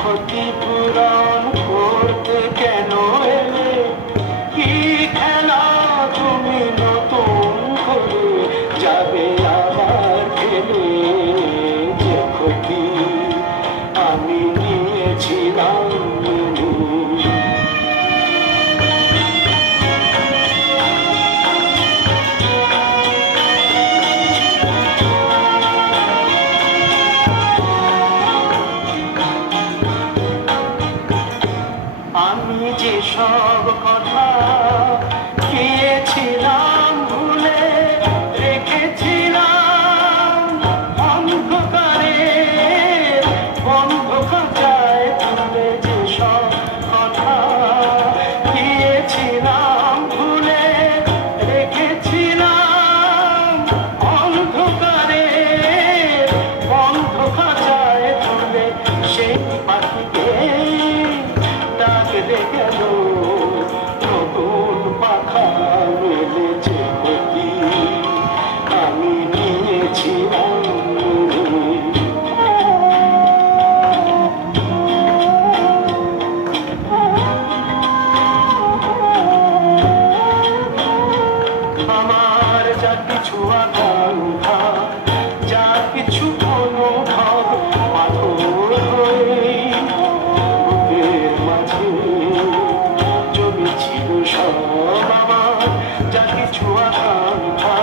ক্ষতিপূরণ করতে কেন এলে? কি খেলা তুমি নতুন করে যাবে আবার খেলে? যে ক্ষতি আমি নিয়েছিলাম আমি যে সব কথা গিয়েছিলাম ভুলে রেখেছিলাম অন্ধকারে বন্ধ খাঁচায় তুলে। যে সব কথা গিয়েছিলাম ভুলে রেখেছিলাম অন্ধকারে বন্ধ খাঁচায় তুলে। সেই পাখিকে ডাকলে গেল নতুন পাখা মেলেছে ক্ষতি আমি নিয়েছিলাম। আমার যা কিছু আকাঙ্ক্ষা, যা কিছু অনুভব পাথর হয়ে বুকের মাঝে জমেছিল সব। আমার যা কিছু আকাঙ্ক্ষা,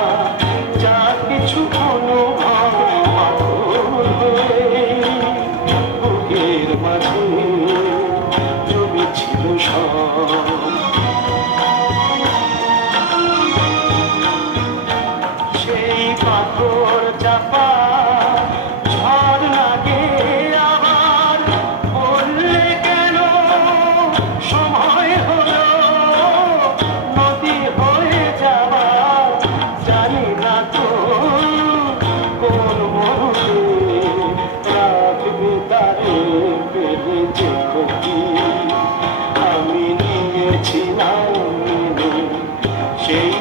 যা কিছু অনুভব পাথর হয়ে বুকের মাঝে জমেছিল সব। সেই পাথর চাপা ঝড় লাগে আবার বললে কেন সময় হলো নদী হয়ে যাবার? জানি না তো কোন মুহূর্তে রাখবে তারে পেলে। যে ক্ষতি আমি নিয়েছিলাম সেই